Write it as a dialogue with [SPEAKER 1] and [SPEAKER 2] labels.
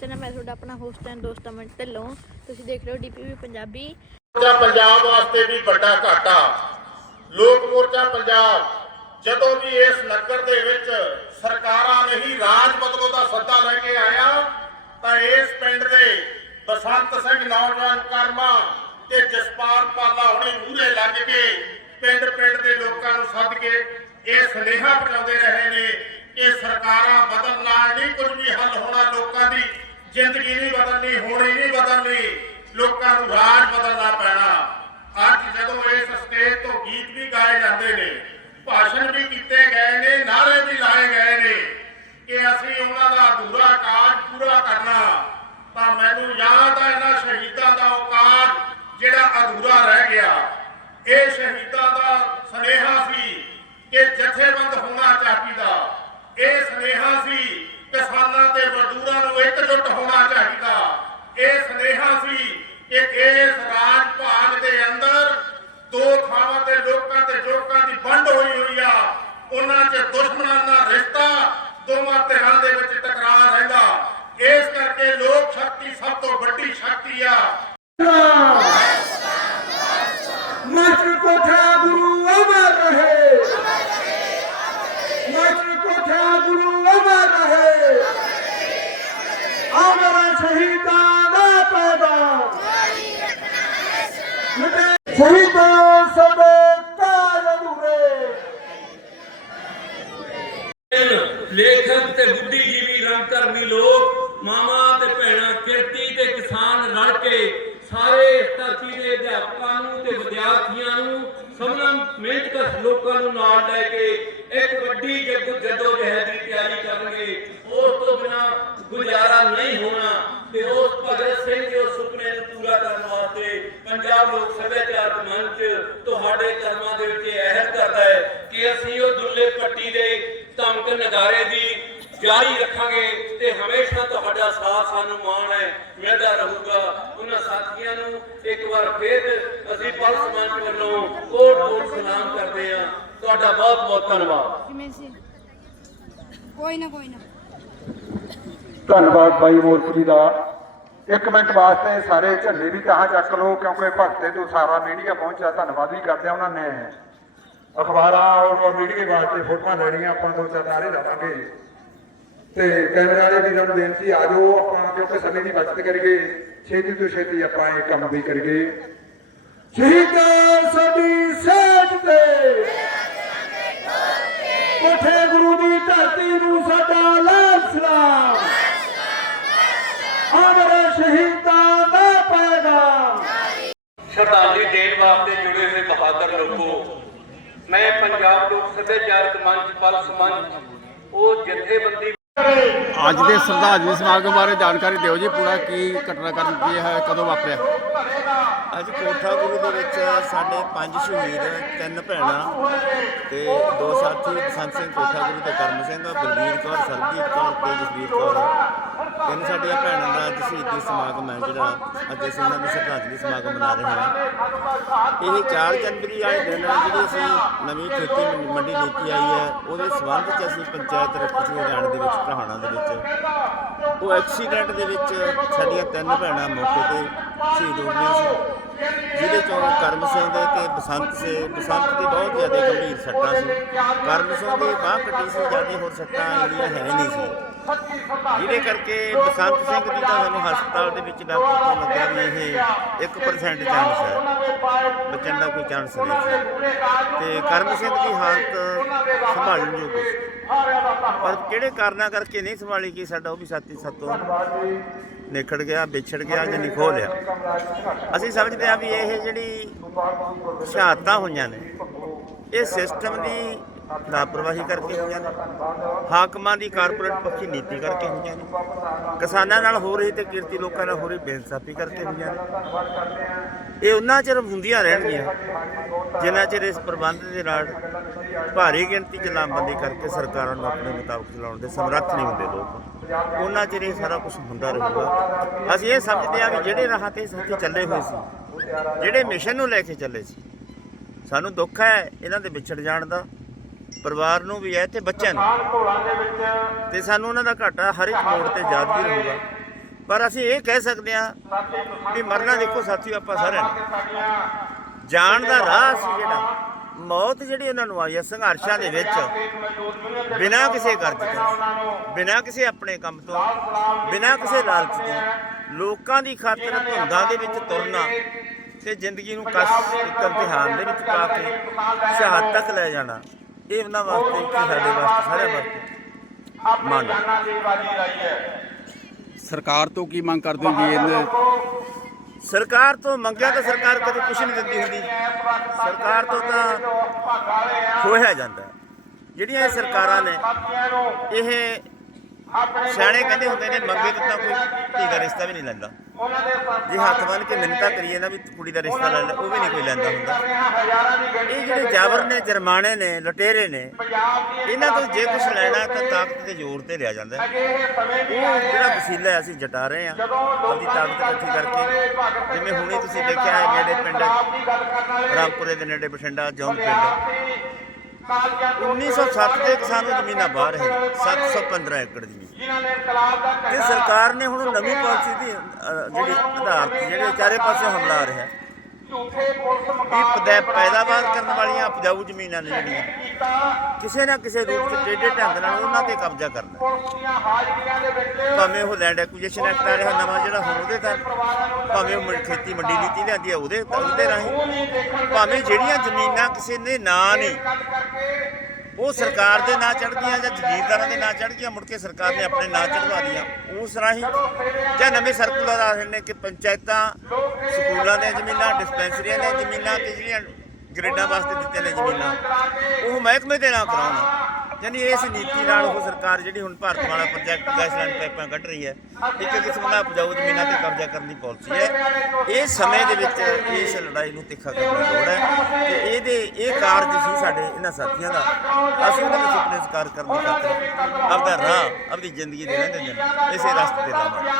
[SPEAKER 1] Channel ਮੈਂ ਤੁਹਾਡਾ ਆਪਣਾ ਹੋਸਟ ਐਂਡ ਦੋਸਤ ਅਮਨ ਢਿੱਲੋਂ। ਤੁਸੀਂ ਦੇਖ ਰਹੇ ਹੋ ਡੀਪੀਵੀ ਪੰਜਾਬੀ।
[SPEAKER 2] ਪੰਜਾਬ ਵਾਸਤੇ ਵੀ ਵੱਡਾ ਘਾਟਾ। ਲੋਕ ਮੋਰਚਾ ਪੰਜਾਬ, ਜਦੋਂ ਵੀ ਇਸ ਨਗਰ ਦੇ ਵਿੱਚ ਸਰਕਾਰਾਂ ਨਹੀਂ ਰਾਜ ਬਦਲੋ ਦਾ ਸੱਦਾ ਲੈ ਕੇ ਆਇਆ, ਤਾਂ ਇਸ ਪਿੰਡ ਦੇ ਬਸੰਤ ਸਿੰਘ ਨੌਜਵਾਨ ਕਰਮਾ ਤੇ ਜਸਪਾਲ ਪਾਲਾ ਹੁਣੇ ਮੂਹਰੇ ਲੱਗ ਕੇ ਪਿੰਡ ਪਿੰਡ ਦੇ ਲੋਕਾਂ ਨੂੰ ਸੱਦ ਕੇ ਇਹ ਸੁਨੇਹਾ ਪਹੁੰਚਾਉਂਦੇ ਰਹੇ ਨੇ ਕਿ ਸਰਕਾਰਾਂ ਬਦਲ ਨਾਲ ਨਹੀਂ ਕੁਝ ਵੀ ਹੱਲ ਹੋਣਾ ਲੋਕਾਂ ਦੀ ਜ਼ਿੰਦਗੀ ਨਹੀਂ ਬਦਲਣੀ, ਹੋਣੀ ਨਹੀਂ ਬਦਲਣੀ, ਲੋਕਾਂ ਨੂੰ ਰਾਜ ਬਦਲਣਾ ਪੈਣਾ। ਅੱਜ ਜਦੋਂ ਇਸ ਸਟੇਜ ਤੋਂ ਗੀਤ ਵੀ ਗਾਏ ਜਾਂਦੇ ਨੇ, ਭਾਸ਼ਣ ਵੀ ਕੀਤੇ ਗਏ ਨੇ, ਨਾਰੇ ਵੀ ਲਾਏ ਗਏ ਨੇ, ਕਿ ਅਸੀਂ ਉਹਨਾਂ ਦਾ ਅਧੂਰਾ ਕਾਰਜ ਪੂਰਾ ਕਰਨਾ, ਤਾਂ ਮੈਨੂੰ ਯਾਦ ਆ ਇਹਨਾਂ ਸ਼ਹੀਦਾਂ ਦਾ ਉਹ ਕਾਰਜ ਜਿਹੜਾ ਅਧੂਰਾ ਰਹਿ ਗਿਆ। ਇਹ ਸ਼ਹੀਦਾਂ ਦਾ ਸੁਨੇਹਾ ਸੀ ਕਿ ਜਥੇਬੰਦ ਹੋਣਾ ਚਾਹੀਦਾ। ਇਹ ਸੁਨੇਹਾ ਸੀ ਕਿਸਾਨਾਂ ਤੇ ਮਜ਼ਦੂਰਾਂ ਨੂੰ ਇਕਜੁੱਟ ਹੋਣਾ ਚਾਹੀਦਾ। ਇਹ ਸੁਨੇਹਾ ਸੀ ਕਿ ਇਸ ਰਾਜ ਭਾਗ ਦੇ ਅੰਦਰ ਦੋ ਥਾਵਾਂ ਤੇ ਲੋਕਾਂ ਤੇ ਜੋਕਾਂ ਦੀ ਵੰਡ ਹੋਈ ਹੋਈ ਆ। ਉਹਨਾਂ 'ਚ ਦੁਸ਼ਮਣਾਂ ਦਾ ਰਿਸ਼ਤਾ ਦੋਵਾਂ ਧਿਰਾਂ ਦੇ ਵਿੱਚ ਟਕਰਾਅ ਰਹਿੰਦਾ। ਇਸ ਕਰਕੇ ਲੋਕ ਸ਼ਕਤੀ ਸਭ ਤੋਂ ਵੱਡੀ ਸ਼ਕਤੀ ਆ
[SPEAKER 3] ਮਾਸਟਰ ਕੋਠਾ ਗੁਰੂ ਅਮਰ ਰਹੇ ਮਾਸਟਰ ਕੋਠਾ ਗੁਰੂ ਅਮਰ ਰਹੇ ਅਮਰ ਸ਼ਹੀਦਾਂ ਦਾ ਪੈਦਾ। ਮਿਟੇ ਸ਼ਹੀਦਾਂ ਸਦੇ ਕਾਲ ਅਧੂਰੇ।
[SPEAKER 4] ਲੇਖਕ ਤੇ ਬੁੱਧੀਜੀਵੀ ਰੰਗਕਰਮੀ ਲੋਕ, ਮਾਮਾ ਤੇ ਭੈਣਾਂ ਕਿਰਤੀ ਤੇ ਕਿਸਾਨ ਰਲ ਕੇ ਸਾਰੇ ਧਰਤੀ ਦੇ ਅਧਿਆਪਕਾਂ ਨੂੰ ਤੇ ਵਿਦਿਆਰਥੀਆਂ ਨੂੰ ਸਭਨਾਂ ਮਿਹਨਤਕਸ਼ ਲੋਕਾਂ ਨੂੰ ਨਾਲ ਲੈ ਕੇ ਇੱਕ ਵੱਡੀ ਜੱਗ ਜੱਦੋ ਜਹਿਦ ਦੀ ਤਿਆਰੀ ਕਰਨਗੇ ਉਸ ਤੋਂ ਬਿਨਾ ਗੁਜ਼ਾਰਾ ਨਹੀਂ ਹੋਣਾ ਤੇ ਉਸ ਭਗਤ ਸਿੰਘ ਦੇ ਉਸ ਸੁਪਨੇ ਨੂੰ ਪੂਰਾ ਕਰਨ ਵਾਸਤੇ ਪੰਜਾਬ ਲੋਕ ਸੱਭਿਆਚਾਰਕ ਮੰਚ ਤੁਹਾਡੇ ਕਰਮਾਂ ਦੇ ਵਿੱਚ ਇਹ ਅਹਿਦ ਕਰਦਾ ਹੈ ਕਿ ਅਸੀਂ ਉਹ ਦੁੱਲੇ ਪੱਟੀ ਦੇ ਧਮਕ ਨਗਾਰੇ ਦੀ ਜਾਰੀ ਰੱਖਾਂਗੇ ਤੇ ਹਮੇਸ਼ਾ ਤੁਹਾਡਾ ਸਾਥ ਸਾਨੂੰ ਮਾਣ ਹੈ ਮਿਲਦਾ ਰਹੂਗਾ। ਉਹਨਾਂ ਸਾਥੀਆਂ ਨੂੰ ਇੱਕ ਵਾਰ ਫਿਰ ਅਸੀਂ ਪਲਸ ਮੰਚ ਵੱਲੋਂ ਕੋਟ ਕੋਟ ਸਲਾਮ ਕਰਦੇ ਹਾਂ। ਤੁਹਾਡਾ ਬਹੁਤ ਬਹੁਤ ਧੰਨਵਾਦ।
[SPEAKER 5] ਕੋਈ ਨਾ ਕੋਈ ਨਾ।
[SPEAKER 3] ਧੰਨਵਾਦ ਬਾਈ ਮੋਰਪੁਰੀ ਦਾ। ਇੱਕ ਮਿੰਟ ਵਾਸਤੇ ਸਾਰੇ ਝੰਡੇ ਵੀ ਕਹਾਂ ਚੱਕ ਲਓ ਕਿਉਂਕਿ ਭਗਤੇ ਤੋਂ ਸਾਰਾ ਮੀਡੀਆ ਪਹੁੰਚਿਆ। ਧੰਨਵਾਦ ਵੀ ਕਰਦੇ ਆ ਉਹਨਾਂ ਨੇ। ਅਖਬਾਰਾਂ ਔਰ ਮੀਡੀਆ ਵਾਸਤੇ ਫੋਟੋਆਂ ਲੈਣੀਆਂ, ਆਪਾਂ ਦੋ ਚਾਰ ਨਾਰੇ ਲਾਵਾਂਗੇ। ਤੇ ਕੈਮਰਾ ਵਾਲੇ ਵੀਰਾਂ ਨੂੰ ਬੇਨਤੀ, ਆ ਜਾਓ, ਆਪਾਂ ਕਿਉਂਕਿ ਸਮੇਂ ਦੀ ਬਚਤ ਕਰੀਏ। ਛੇਤੀ ਤੋਂ ਛੇਤੀ ਆਪਾਂ ਇਹ ਕੰਮ ਵੀ ਕਰੀਏ। ਸ਼ਹੀਦਾਂ ਸਾਡੀ ਸੇਧ ਤੇ। ਕੋਠੇ ਗੁਰੂ ਦੀ ਧਰਤੀ ਨੂੰ ਸਾਡਾ ਲਾਲ ਸਲਾਮ। ਅਮਰ ਸ਼ਹੀਦਾਂ ਦਾ ਪੈਗਾਮ।
[SPEAKER 4] ਸ਼ਰਧਾਂਜਲੀ ਦੇਣ ਵਾਸਤੇ ਜੁੜੇ ਹੋਏ ਬਹਾਦਰ ਲੋਕੋ ਪੰਜਾਬ ਲੋਕ ਸੱਭਿਆਚਾਰਕ ਮੰਚ, ਪਲਸ ਮੰਚ, ਉਹ ਜਥੇਬੰਦੀ
[SPEAKER 6] ਅੱਜ ਦੇ ਸ਼ਰਧਾਂਜਲੀ ਸਮਾਗਮ ਬਾਰੇ ਜਾਣਕਾਰੀ ਦਿਓ ਜੀ, ਪੂਰਾ ਕੀ ਘਟਨਾਕ੍ਰਮ ਕੀ ਹੈ, ਕਦੋਂ ਵਾਪਰਿਆ?
[SPEAKER 7] ਅੱਜ ਕੋਠਾ ਗੁਰੂ ਦੇ ਵਿੱਚ ਸਾਡੇ ਪੰਜ ਸ਼ਹੀਦ, ਤਿੰਨ ਭੈਣਾਂ ਤੇ ਦੋ ਸਾਥੀ ਬਸੰਤ ਸਿੰਘ ਕੋਠਾ ਗੁਰੂ ਤੇ ਕਰਮ ਸਿੰਘ ਬਲਵੀਰ ਕੌਰ, ਸਰਬਜੀਤ ਕੌਰ ਤੇ ਜਸਵੀਰ ਕੌਰ। ਤਿੰਨ ਸਾਡੀਆਂ ਭੈਣਾਂ ਦਾ ਅੱਜ ਸ਼ਹੀਦੀ ਸਮਾਗਮ ਹੈ, ਜਿਹੜਾ ਅੱਜ ਅਸੀਂ ਉਹਨਾਂ ਦੀ ਸ਼ਰਧਾਂਜਲੀ ਸਮਾਗਮ ਮਨਾ ਰਹੇ ਹਾਂ। ਇਹ 4 ਜਨਵਰੀ ਵਾਲੇ ਦਿਨ ਜਿਹੜੀ ਅਸੀਂ ਨਵੀਂ ਖੇਤੀ ਮੰਡੀ- ਮੰਡੀ ਨੀਤੀ ਆਈ ਹੈ, ਉਹਦੇ ਸਬੰਧ 'ਚ ਅਸੀਂ ਪੰਚਾਇਤ ਰਖੀ ਹਰਿਆਣਾ ਦੇ ਵਿੱਚ ਟਹਾਣਾ ਦੇ ਵਿੱਚ। ਉਹ ਐਕਸੀਡੈਂਟ ਦੇ ਵਿੱਚ ਸਾਡੀਆਂ ਤਿੰਨ ਭੈਣਾਂ ਮੌਕੇ ਤੇ ਸ਼ਹੀਦ ਹੋ ਗਈਆਂ ਸੀ, ਜਿਹਦੇ ਚੋਂ ਕਰਮ ਸਿੰਘ ਦੇ ਤੇ ਬਸੰਤ ਸੇ, ਬਸੰਤ ਦੀ ਬਹੁਤ ਜ਼ਿਆਦਾ ਗੰਭੀਰ ਸੱਟਾਂ ਸੀ। ਕਰਮ ਸਿੰਘ ਦੀ ਬਾਹ ਕੱਟੀ ਸੀ, ਜ਼ਿਆਦਾ ਹੋਰ ਸੱਟਾਂ ਜਿਹੜੀਆਂ ਹੈ ਨਹੀਂ ਸੀ। ਜਿਹਦੇ ਕਰਕੇ ਬਸੰਤ ਸਿੰਘ ਦੀ ਤਾਂ ਸਾਨੂੰ ਹਸਪਤਾਲ ਦੇ ਵਿੱਚ ਡਾਕਟਰ ਤੋਂ ਲੱਗਿਆ ਵੀ ਇਹ 1% ਚਾਂਸ ਹੈ। ਬਚਣ ਦਾ ਕੋਈ ਚਾਂਸ ਨਹੀਂ ਸੀ। ਤੇ ਕਰਮ ਸਿੰਘ ਦੀ ਹਾਲਤ ਸੰਭਾਲਣ ਯੋਗ ਸੀ। ਪਰ ਕਿਹੜੇ ਕਾਰਨਾਂ ਕਰਕੇ ਨਹੀਂ ਸੰਭਾਲੀ ਕਿ ਸਾਡਾ ਉਹ ਵੀ ਸਾਥੀ ਸਾਤੋਂ ਨਿਖੜ ਗਿਆ, ਵਿਛੜ ਗਿਆ ਜਾਂ ਨਿਖੋ ਲਿਆ। ਅਸੀਂ ਸਮਝਦੇ ਹਾਂ ਵੀ ਇਹ ਜਿਹੜੀ ਸ਼ਹਾਦਤਾਂ ਹੋਈਆਂ ਨੇ, ਇਹ ਸਿਸਟਮ ਦੀ ਲਾਪਰਵਾਹੀ ਕਰਕੇ ਹੋਈਆਂ ਨੇ, ਹਾਕਮਾਂ ਦੀ ਕਾਰਪੋਰੇਟ ਪੱਖੀ ਨੀਤੀ ਕਰਕੇ ਹੋਈਆਂ ਨੇ, ਕਿਸਾਨਾਂ ਨਾਲ ਹੋ ਰਹੀ ਤੇ ਕਿਰਤੀ ਲੋਕਾਂ ਨਾਲ ਹੋ ਰਹੀ ਬੇਇਨਸਾਫੀ ਕਰਕੇ ਹੋਈਆਂ ਨੇ। ਇਹ ਉਹਨਾਂ ਚਿਰ ਹੁੰਦੀਆਂ ਰਹਿਣਗੀਆਂ, ਜਿੰਨਾ ਚਿਰ ਇਸ ਪ੍ਰਬੰਧ ਦੇ ਨਾਲ ਭਾਰੀ ਗਿਣਤੀ ਚ ਲਾਮਬੰਦੀ ਕਰਕੇ ਸਰਕਾਰਾਂ ਨੂੰ ਆਪਣੇ ਮੁਤਾਬਕ ਚਲਾਉਣ ਦੇ ਸਮਰੱਥ ਨਹੀਂ ਹੁੰਦੇ ਲੋਕ। ਉਹਨਾਂ ਚਿਰ ਇਹ ਸਾਰਾ ਕੁਝ ਹੁੰਦਾ ਰਹੂਗਾ। ਅਸੀਂ ਇਹ ਸਮਝਦੇ ਹਾਂ ਵੀ ਜਿਹੜੇ ਰਾਹਾਂ ਤੇ ਸਾਥੀ ਚੱਲੇ ਹੋਏ ਸੀ, ਜਿਹੜੇ ਮਿਸ਼ਨ ਨੂੰ ਲੈ ਕੇ ਚੱਲੇ ਸੀ, ਸਾਨੂੰ ਦੁੱਖ ਹੈ ਇਹਨਾਂ ਦੇ ਵਿਛੜ ਜਾਣ ਦਾ, ਪਰਿਵਾਰ ਨੂੰ ਵੀ ਹੈ ਤੇ ਬੱਚਿਆਂ ਨੂੰ ਤੇ ਸਾਨੂੰ ਉਹਨਾਂ ਦਾ ਘਾਟਾ ਹਰ ਇੱਕ ਮੋੜ ਤੇ ਯਾਦ ਵੀ ਰਹੂਗਾ। ਪਰ ਅਸੀਂ ਇਹ ਕਹਿ ਸਕਦੇ ਹਾਂ ਵੀ ਮਰਨਾ ਦੇਖੋ ਸਾਥੀਓ ਆਪਾਂ ਸਾਰਿਆਂ ਨੇ। ਜਾਣ ਦਾ ਰਾਹ ਸੀ ਜਿਹੜਾ। ਮੌਤ ਜਿਹੜੀ ਉਹਨਾਂ ਨੂੰ ਆਈ ਹੈ ਸੰਘਰਸ਼ਾਂ ਦੇ ਵਿੱਚ ਬਿਨਾਂ ਕਿਸੇ ਕਰਜ਼ ਤੋਂ ਬਿਨਾਂ ਕਿਸੇ ਆਪਣੇ ਕੰਮ ਤੋਂ ਬਿਨਾਂ ਕਿਸੇ ਲਾਲਚ ਤੋਂ ਲੋਕਾਂ ਦੀ ਖਾਤਰ ਧੁੰਦਾਂ ਦੇ ਵਿੱਚ ਤੁਰਨਾ ਤੇ ਜ਼ਿੰਦਗੀ ਨੂੰ ਕਸ ਇੱਕ ਇਮਤਿਹਾਨ ਦੇ ਵਿੱਚ ਪਾ ਕੇ ਸ਼ਹਾਦਤ ਤੱਕ ਲੈ ਜਾਣਾ ਇਹ ਉਹਨਾਂ ਵਾਸਤੇ ਤੇ ਸਾਡੇ ਵਾਸਤੇ ਸਾਰਿਆਂ ਵਾਸਤੇ ਹੈ।
[SPEAKER 6] ਸਰਕਾਰ ਤੋਂ ਕੀ ਮੰਗ ਕਰਦੇ ਹੋ ਜੀ ਇਹਨੇ
[SPEAKER 7] ਸਰਕਾਰ ਤੋਂ ਮੰਗਿਆ ਤਾਂ ਸਰਕਾਰ ਕਦੇ ਕੁਝ ਨਹੀਂ ਦਿੰਦੀ ਹੁੰਦੀ। ਸਰਕਾਰ ਤੋਂ ਤਾਂ ਖੋਹਿਆ ਜਾਂਦਾ। ਜਿਹੜੀਆਂ ਇਹ ਸਰਕਾਰਾਂ ਨੇ, ਇਹ ਸਿਆਣੇ ਕਹਿੰਦੇ ਹੁੰਦੇ ਨੇ ਮੰਗੇ ਤੋਂ ਕੋਈ ਧੀ ਦਾ ਰਿਸ਼ਤਾ ਵੀ ਨਹੀਂ ਲੈਂਦਾ। ਜੇ ਹੱਥ ਬੰਨ ਕੇ ਮਿੰਨਤਾਂ ਕਰੀਏ ਨਾ ਵੀ ਕੁੜੀ ਦਾ ਰਿਸ਼ਤਾ ਲੈ ਲੈ ਉਹ ਵੀ ਨਹੀਂ ਕੋਈ ਲੈਂਦਾ ਹੁੰਦਾ। ਇਹ ਜਿਹੜੇ ਜਾਬਰ ਨੇ ਜਰਮਾਨੇ ਨੇ ਲਟੇਰੇ ਨੇ ਇਹਨਾਂ ਤੋਂ ਜੇ ਕੁਝ ਲੈਣਾ ਤਾਂ ਤਾਕਤ ਦੇ ਜ਼ੋਰ ਤੇ ਲਿਆ ਜਾਂਦਾ। ਉਹ ਜਿਹੜਾ ਵਸੀਲਾ ਅਸੀਂ ਜਟਾ ਰਹੇ ਹਾਂ ਆਪਣੀ ਤਾਕਤ ਇਕੱਠੀ ਕਰਕੇ ਜਿਵੇਂ ਹੁਣੇ ਤੁਸੀਂ ਦੇਖਿਆ ਹੈ ਨੇੜੇ ਪਿੰਡ ਰਾਮਪੁਰੇ ਦੇ ਨੇੜੇ ਬਠਿੰਡਾ ਜੌਨ ਪਿੰਡ। 1907 ਦੇ ਕਿਸਾਨ ਜ਼ਮੀਨਾਂ ਬਾਹਰ ਹੈ 715 ਏਕੜ ਜ਼ਮੀਨ। ਤੇ ਸਰਕਾਰ ਨੇ ਹੁਣ ਨਵੀਂ ਪਾਲਿਸੀ ਦੀ ਅ, ਜਿਹੜੀ ਆਧਾਰਤ ਜਿਹੜੇ ਚਾਰੇ ਪਾਸੇ ਹਮਲਾ ਆ ਰਿਹਾ ਹੈ ਵੀ ਪਦੈ ਪੈਦਾਵਾਰ ਕਰਨ ਵਾਲੀਆਂ ਉਪਜਾਊ ਜ਼ਮੀਨਾਂ ਨੇ ਜਿਹੜੀਆਂ। ਕਿਸੇ ਨਾ ਕਿਸੇ ਰੂਪ ਚ ਟੇਢੇ ਢੰਗ ਨਾਲ ਉਹਨਾਂ ਤੇ ਕਬਜ਼ਾ ਕਰਨਾ। ਭਾਵੇਂ ਉਹ ਲੈਂਡ ਐਕੁਜੀਸ਼ਨ ਐਕਟ ਆ ਰਿਹਾ ਨਵਾਂ ਜਿਹੜਾ ਹੁਣ ਉਹਦੇ ਤਾਂ ਭਾਵੇਂ ਉਹ ਖੇਤੀ ਮੰਡੀ ਨੀਤੀ ਲਿਆਂਦੀ ਆ ਉਹਦੇ ਉਹਦੇ ਰਾਹੀਂ। ਭਾਵੇਂ ਜਿਹੜੀਆਂ ਜ਼ਮੀਨਾਂ ਕਿਸੇ ਦੇ ਨਾਂ ਨਹੀਂ ਉਹ ਸਰਕਾਰ ਦੇ ਨਾਂ ਚੜ ਗਈਆਂ ਜਾਂ ਜ਼ਮੀਰਦਾਰਾਂ ਦੇ ਨਾਂ ਚੜ ਗਈਆਂ ਮੁੜ ਕੇ ਸਰਕਾਰ ਨੇ ਆਪਣੇ ਨਾਂ ਚੜਵਾ ਦੀਆਂ ਉਸ ਰਾਹੀਂ ਜਾਂ ਨਵੇਂ ਸਰਕੂਲਰ ਆ ਰਹੇ ਨੇ ਕਿ ਪੰਚਾਇਤਾਂ, ਸਕੂਲਾਂ ਦੀਆਂ ਜ਼ਮੀਨਾਂ, ਡਿਸਪੈਂਸਰੀਆਂ ਦੀਆਂ ਜ਼ਮੀਨਾਂ ਤੇ ਜਿਹੜੀਆਂ ਗ੍ਰੇਡਾਂ ਵਾਸਤੇ ਦਿੱਤੇ ਨੇ ਜ਼ਮੀਨਾਂ, ਉਹ ਮਹਿਕਮੇ ਦੇ ਨਾਂ ਕਰਾਉਣ। ਯਾਨੀ ਇਸ ਨੀਤੀ ਨਾਲ ਉਹ ਸਰਕਾਰ ਜਿਹੜੀ ਹੁਣ ਭਾਰਤ ਵਾਲਾ ਪ੍ਰੋਜੈਕਟ ਗੈਸ ਲਾਈਨ ਪਾਈਪਾਂ ਕੱਢ ਰਹੀ ਹੈ, ਇੱਕ ਕਿਸਮ ਦਾ ਉਪਜਾਊ ਜ਼ਮੀਨਾਂ ਤੇ ਕਬਜ਼ਾ ਕਰਨ ਦੀ ਪਾਲਿਸੀ ਹੈ। ਇਹ ਸਮੇਂ ਦੇ ਵਿੱਚ ਇਸ ਲੜਾਈ ਨੂੰ ਤਿੱਖਾ ਕਰਨ ਦੀ ਲੋੜ ਹੈ ਤੇ ਇਹਦੇ, ਇਹ ਕਾਰਜ ਸੀ ਸਾਡੇ ਇਹਨਾਂ ਸਾਥੀਆਂ ਦਾ। ਅਸੀਂ ਉਹਨਾਂ ਦੇ ਸੁਪਨੇ ਸਾਕਾਰ ਕਰਨ ਦੀ ਖਾਤਰ ਆਪਦਾ ਰਾਹ, ਆਪਦੀ ਜ਼ਿੰਦਗੀ ਦੇ ਰਹਿੰਦੇ ਦਿਨ ਇਸੇ ਰਸਤੇ ਤੇ ਲਾਵਾਂਗੇ।